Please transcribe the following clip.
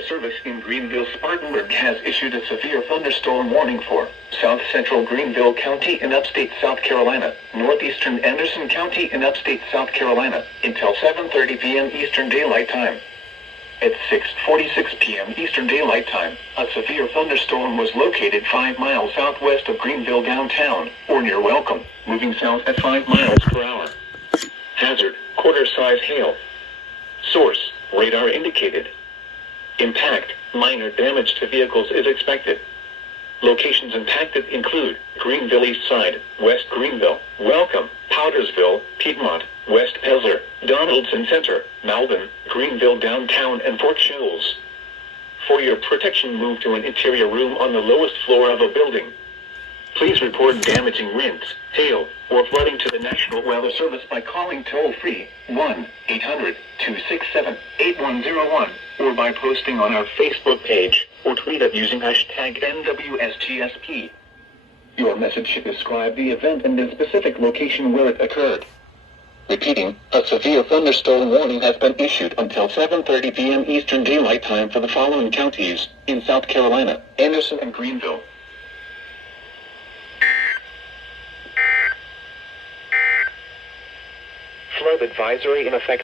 Weather Service in Greenville-Spartanburg has issued a severe thunderstorm warning for south central Greenville County in upstate South Carolina, northeastern Anderson County in upstate South Carolina, until 7:30 p.m. Eastern Daylight Time. At 6:46 p.m. Eastern Daylight Time, a severe thunderstorm was located 5 miles southwest of Greenville downtown, or near Welcome, moving south at 5 miles per hour. Hazard, quarter-size hail. Source, radar indicated. Impact, minor damage to vehicles is expected. Locations impacted include Greenville East Side, West Greenville, Welcome, Powdersville, Piedmont, West Pelzer, Donaldson Center, Malden, Greenville Downtown, and Fort Shoals. For your protection, move to an interior room on the lowest floor of a building. Please report damaging winds, hail, or flooding to the National Weather Service by calling toll-free 1-800-267-8101 or by posting on our Facebook page or tweet it using hashtag #NWSGSP. Your message should describe the event and the specific location where it occurred. Repeating, a severe thunderstorm warning has been issued until 7:30 p.m. Eastern Daylight Time for the following counties in South Carolina: Anderson and Greenville. Flood advisory in effect.